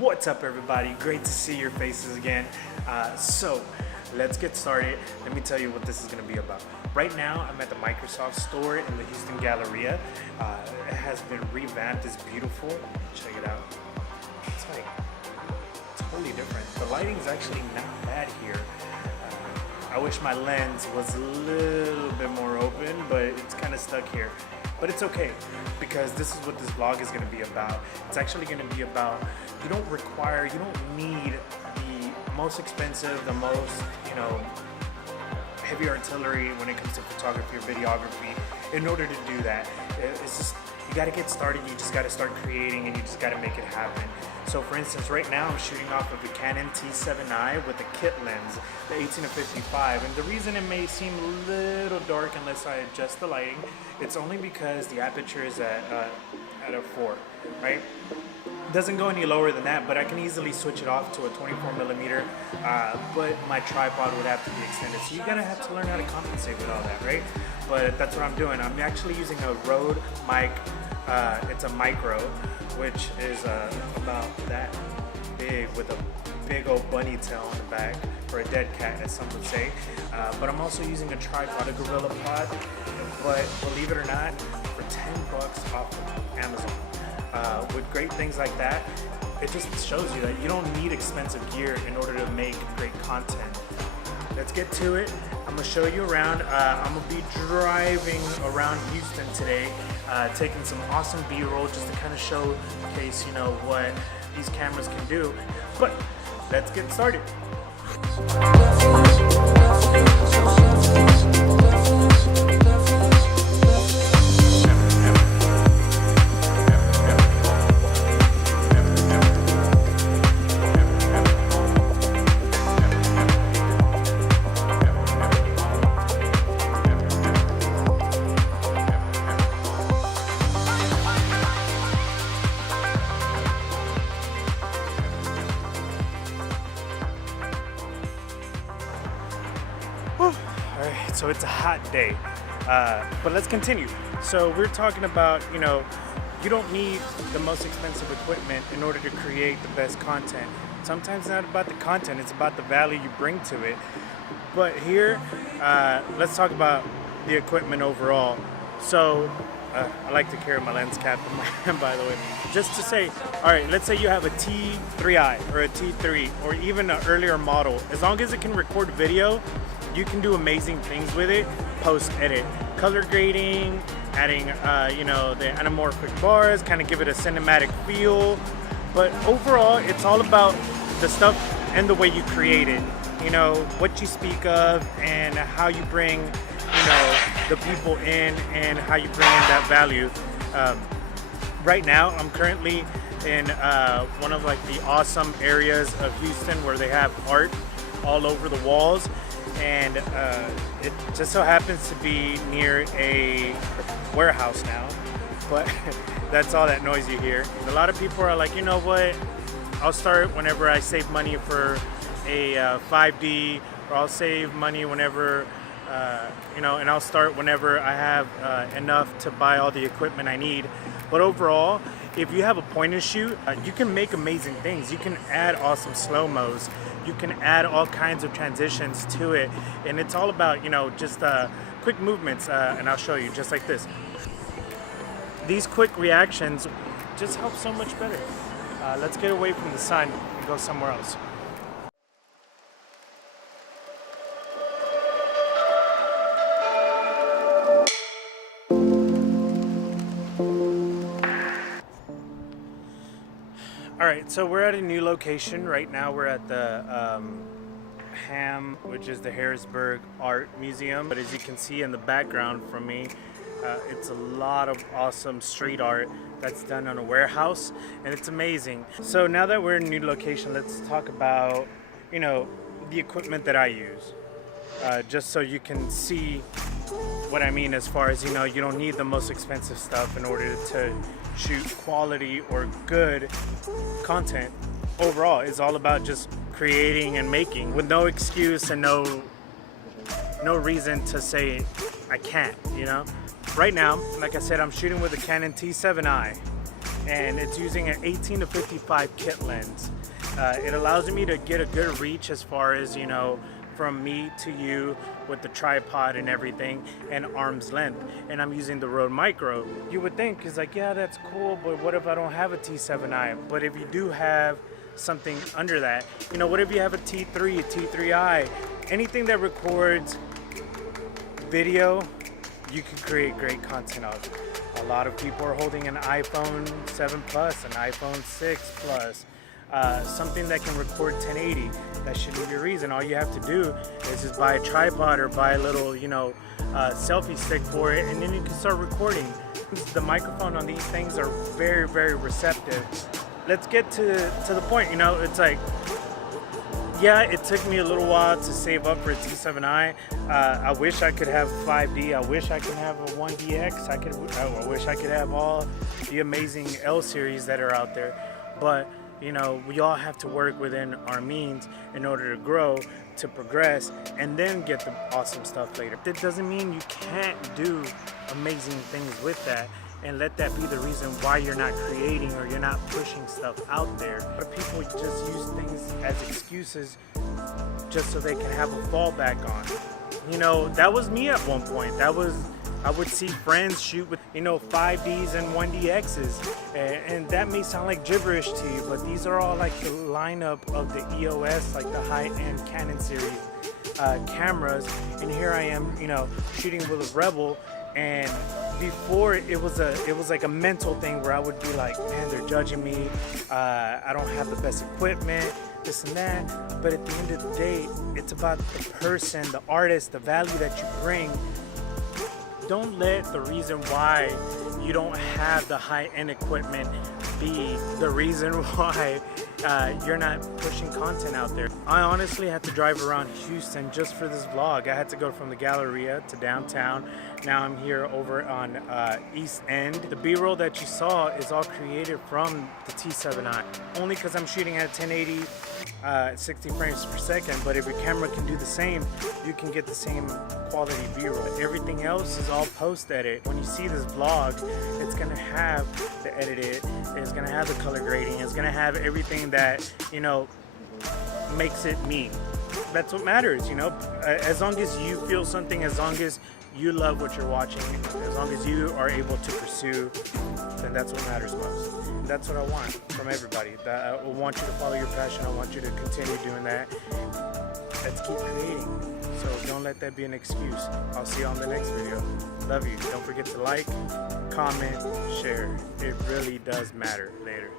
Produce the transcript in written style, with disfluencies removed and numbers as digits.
What's up, everybody? Great to see your faces again. So let's get started. Let me tell you what this is going to be about. Right now I'm at the Microsoft store in the Houston Galleria. It has been revamped. It's beautiful. Check it out. It's like totally different. The lighting's actually not bad here. I wish my lens was a little bit more open, but it's kind of stuck here. But it's okay, because this is what this vlog is going to be about. It's actually going to be about, you don't need the most expensive, the most, heavy artillery when it comes to photography or videography in order to do that. It's just, you got to get started, you just got to start creating, and you just got to make it happen. So for instance, right now I'm shooting off of the Canon T7i with the kit lens, the 18-55, and the reason it may seem a little dark unless I adjust the lighting, it's only because the aperture is at a 4, right? It doesn't go any lower than that, but I can easily switch it off to a 24mm, but my tripod would have to be extended, so you gotta have to learn how to compensate with all that, right? But that's what I'm doing. I'm actually using a Røde mic. It's a micro, which is about that big with a big old bunny tail on the back, or a dead cat as some would say. But I'm also using a tripod, a Gorilla Pod, but believe it or not, for 10 bucks off of Amazon. With great things like that, it just shows you that you don't need expensive gear in order to make great content. Let's get to it. I'm gonna show you around. I'm gonna be driving around Houston today, taking some awesome B-roll just to kind of showcase, what these cameras can do. But let's get started. Alright, so it's a hot day, but let's continue. So we're talking about, you don't need the most expensive equipment in order to create the best content. Sometimes it's not about the content, it's about the value you bring to it. But here, let's talk about the equipment overall. So I like to carry my lens cap in my hand, by the way, just to say, all right, let's say you have a T3i or a T3 or even an earlier model. As long as it can record video, you can do amazing things with it. Post-edit, color grading, adding the anamorphic bars, kind of give it a cinematic feel. But overall, it's all about the stuff and the way you create it. What you speak of and how you bring the people in and how you bring in that value. Right now I'm currently in one of the awesome areas of Houston where they have art all over the walls, and it just so happens to be near a warehouse now, but that's all that noise you hear. And a lot of people are like, you know what, I'll start whenever I save money for a 5D, or I'll save money whenever and I'll start whenever I have enough to buy all the equipment I need. But overall, if you have a point and shoot, you can make amazing things. You can add awesome slow-mos. You can add all kinds of transitions to it. And it's all about, just quick movements. And I'll show you, just like this. These quick reactions just help so much better. Let's get away from the sun and go somewhere else. Alright, so we're at a new location. Right now we're at the HAM, which is the Harrisburg Art Museum. But as you can see in the background from me, it's a lot of awesome street art that's done on a warehouse, and it's amazing. So now that we're in a new location, let's talk about, the equipment that I use. Just so you can see what I mean as far as, you don't need the most expensive stuff in order to shoot quality or good content. Overall, it's all about just creating and making with no excuse and no reason to say I can't, Right now, like I said, I'm shooting with a Canon T7i. and it's using an 18 to 55 kit lens. It allows me to get a good reach as far as, you know, from me to you with the tripod and everything, and arm's length. And I'm using the Røde Micro. You would think, it's like, yeah, that's cool, but what if I don't have a T7i? But if you do have something under that, you know, what if you have a T3, a T3i, anything that records video, you can create great content out of it. A lot of people are holding an iPhone 7 Plus, an iPhone 6 Plus, something that can record 1080. That shouldn't be a reason. All you have to do is just buy a tripod or buy a little, you know, selfie stick for it, and then you can start recording. The microphone on these things are very, very receptive. Let's get to the point. You know, it's like, yeah, it took me a little while to save up for a T7i. I wish I could have 5D. I wish I could have a 1DX. I wish I could have all the amazing L series that are out there. But you know, we all have to work within our means in order to grow, to progress, and then get the awesome stuff later. That doesn't mean you can't do amazing things with that and let that be the reason why you're not creating or you're not pushing stuff out there. But people just use things as excuses just so they can have a fallback on. You know, that was me at one point. I would see friends shoot with, you know, 5Ds and 1DXs, and that may sound like gibberish to you, but these are all like the lineup of the EOS, like the high-end Canon series cameras. And here I am, you know, shooting with a Rebel. And before, it was like a mental thing where I would be like, man, they're judging me. I don't have the best equipment, this and that. But at the end of the day, it's about the person, the artist, the value that you bring. Don't let the reason why you don't have the high-end equipment be the reason why you're not pushing content out there. I honestly had to drive around Houston just for this vlog. I had to go from the Galleria to downtown. Now I'm here over on East End. The B-roll that you saw is all created from the T7i. Only because I'm shooting at 1080, 60 frames per second, but if your camera can do the same, you can get the same quality B-roll. Everything else is all post-edit. When you see this vlog, it's gonna have the edited, it's gonna have the color grading, it's gonna have everything that, you know, makes it me. That's what matters, you know? As long as you feel something, as long as you love what you're watching, as long as you are able to pursue, then that's what matters most. And that's what I want from everybody. I want you to follow your passion. I want you to continue doing that. Let's keep creating. So don't let that be an excuse. I'll see you on the next video. Love you. Don't forget to like, comment, share. It really does matter later.